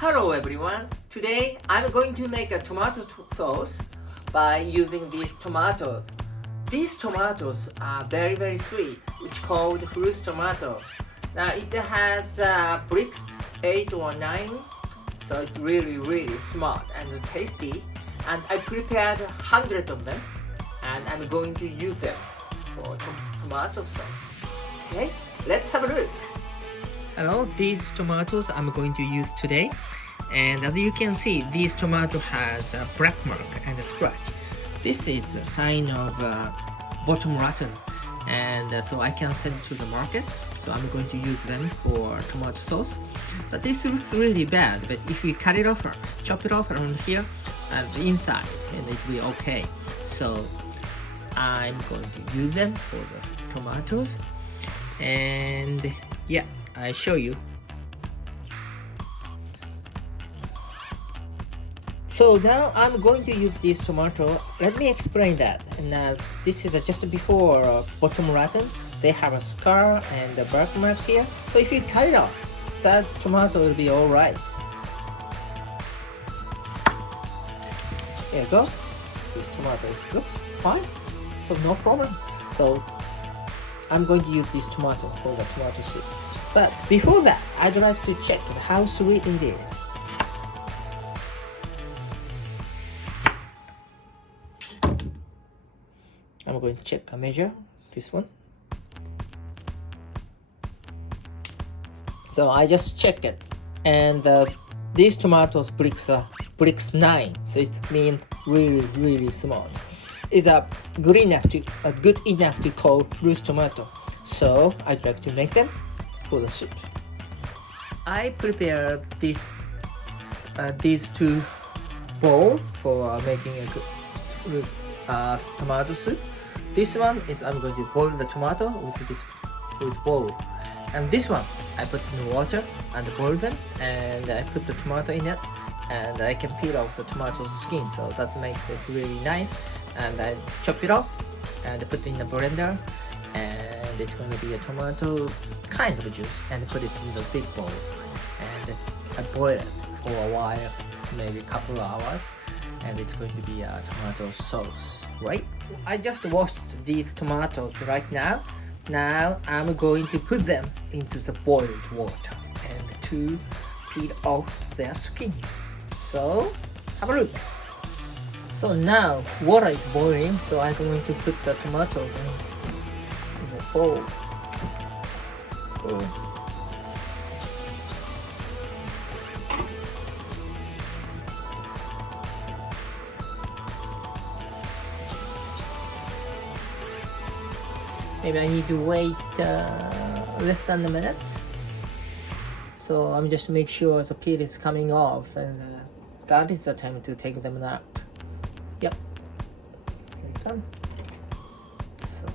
Hello everyone! Today I'm going to make a tomato sauce by using these tomatoes. These tomatoes are very sweet, which called fruit tomato. Now it has bricks 8 or 9, so it's really smart and tasty. And I prepared 100 of them, and I'm going to use them for tomato sauce. Okay, let's have a look. Hello, these tomatoes I'm going to use today, and as you can see, this tomato has a black mark and a scratch. This is a sign of bottom rotten, and so I can send it to the market. So I'm going to use them for tomato sauce. But this looks really bad, but if we cut it off, chop it off around here and the inside, and it will be okay. So I'm going to use them for the tomatoes, and yeah, I show you. So now I'm going to use this tomato. Let me explain that. And this is just before bottom rotten. They have a scar and a black mark here. So if you cut it off, that tomato will be all right. There you go. This tomato looks fine. So no problem. So I'm going to use this tomato for the tomato soup. But before that, I'd like to check how sweet it is. I'm going to check a measure, this one. So I just checked it, and these tomatoes bricks 9, so it means really small. It's good enough to call fruit tomato. So I'd like to make them for the soup. I prepared these two bowls for making a good tomato soup. This one is I'm going to boil the tomato with bowl, and this one I put in water and boil them, and I put the tomato in it, and I can peel off the tomato skin, so that makes it really nice. And I chop it off and put it in the blender, and it's going to be a tomato kind of juice, and put it in the big bowl, and I boil it for a while, maybe a couple of hours, and it's going to be a tomato sauce, right? I just washed these tomatoes right now. Now I'm going to put them into the boiled water and to peel off their skins. So have a look. So now water is boiling, so I'm going to put the tomatoes in the bowl. Maybe I need to wait less than a minute. So I'm just make sure the peel is coming off, and that is the time to take them out. Yep, done. So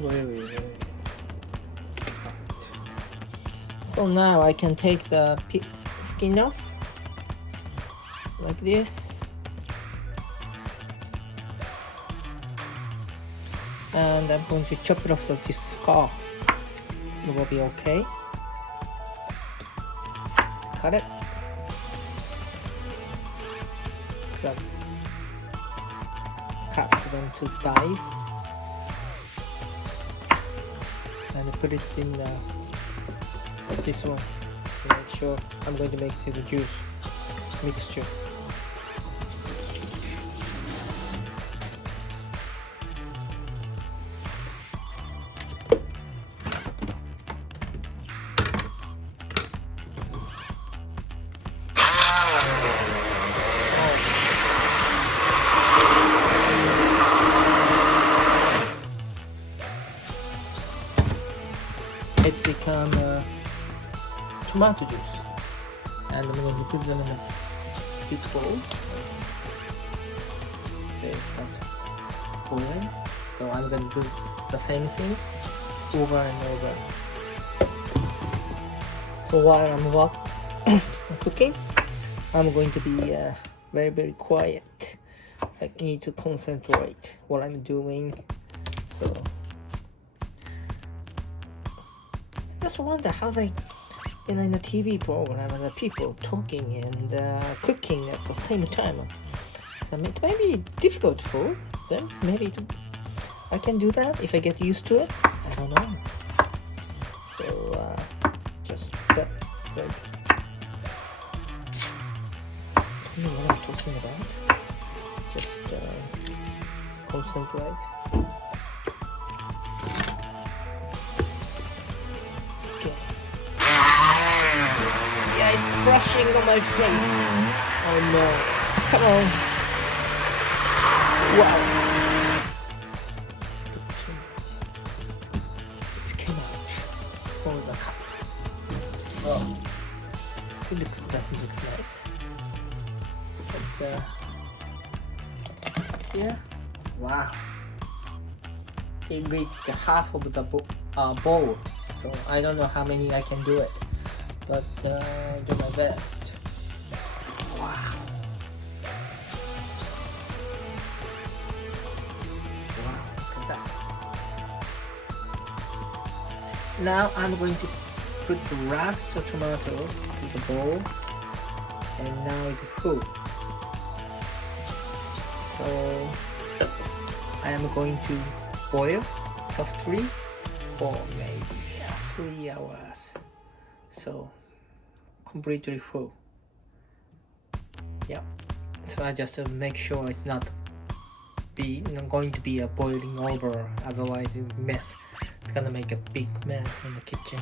very So now I can take the skin off like this, and I'm going to chop it off so this scar, so it will be okay. Cut it. Cut them to dice, and put it in this one to make sure I'm going to make the juice mixture. It's become tomato juice, and I'm going to put them in a big bowl. They start boiling, so I'm going to do the same thing over and over. So while I'm cooking, I'm going to be very quiet. I need to concentrate what I'm doing. So just wonder how they, in a TV program, and the people talking and cooking at the same time. So it may be difficult for them. Maybe I can do that if I get used to it. I don't know. So just wait. Tell me what I'm talking about. Just concentrate. Okay. Yeah, it's splashing on my face. Oh no. Come on. Wow. Too much. It came out for the cup. Oh. Doesn't look nice. But here, wow. It reached half of the bowl. So I don't know how many I can do it. But do my best. Wow. Wow, look at that. Now I'm going to put the last tomato to the bowl, and now it's full. So I am going to boil softly for maybe 3 hours. So completely full. Yeah. So I just make sure it's not going to be a boiling over. Otherwise, it's mess. It's gonna make a big mess in the kitchen.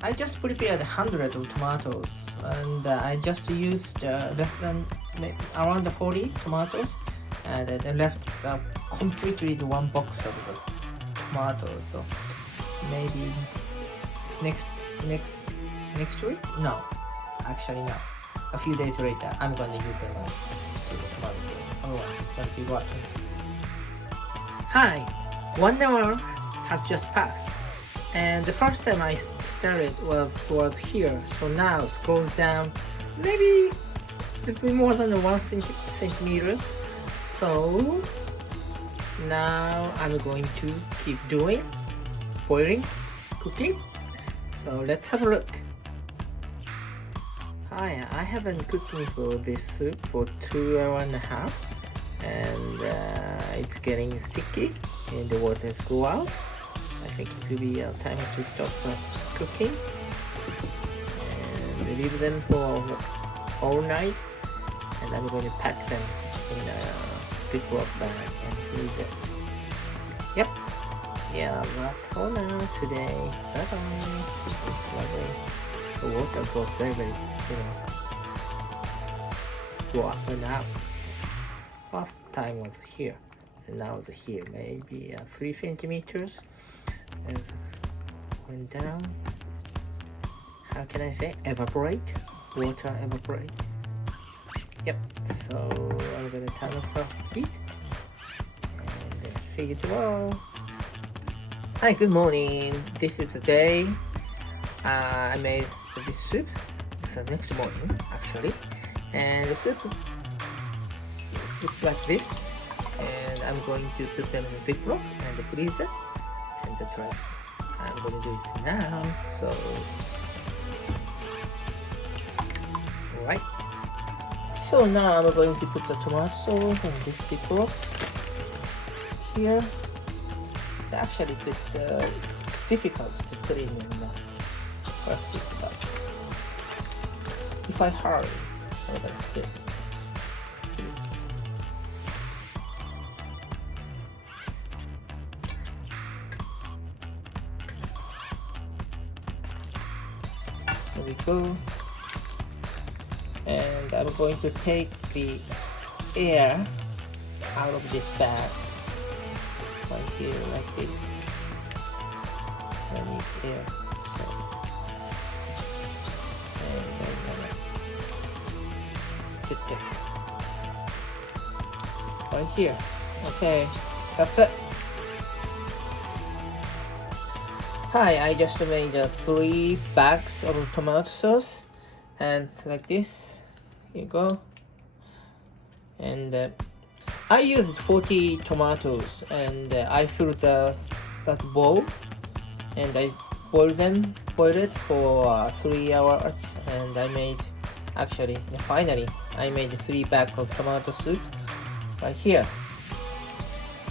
I just prepared 100 of tomatoes, and I just used less than around 40 tomatoes, and I left completely the one box of the tomatoes. So maybe next week? No, actually no. A few days later, I'm going to use them to the tomato sauce. Otherwise, it's going to be rotten. Hi, 1 hour has just passed. And the first time I started was here, so now it goes down maybe a little bit more than 1 centimeters. So now I'm going to keep doing boiling, cooking. So let's have a look. Hi, I have been cooking for this soup for 2 hours and a half, and it's getting sticky and the waters go out. I think it will be time to stop cooking and leave them for all night, and I'm going to pack them in a Ziploc bag and freeze it. Yep. Yeah, that's for now today. Bye bye. It's lovely. The water goes very, go up and out. Last time was here, and now it's here. Maybe 3 centimeters. As went down. How can I say? Evaporate. Water evaporate. Yep. So I'm gonna turn off the heat and feed it tomorrow. Hi, good morning. This is the day I made this soup. The next morning, actually, and the soup looks like this. And I'm going to put them in a Ziploc and freeze it. And the trash. I'm going to do it now. So, right. So now I'm going to put the tomato sauce in this Ziploc here. Actually, it's a bit difficult to put it in the plastic, but if I hurry, I'm going to split it. There we go. And I'm going to take the air out of this bag right here like this. I need air, so and I'm gonna sit there right here. Okay, that's it. Hi, I just made 3 bags of tomato sauce, and like this. Here you go. And I used 40 tomatoes, and I filled that bowl and I boiled it for 3 hours, and I made, actually, finally, I made 3 bags of tomato soup right here.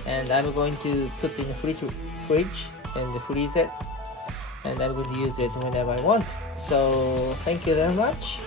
And I'm going to put in the fridge and freeze it, and I'm going to use it whenever I want. So thank you very much.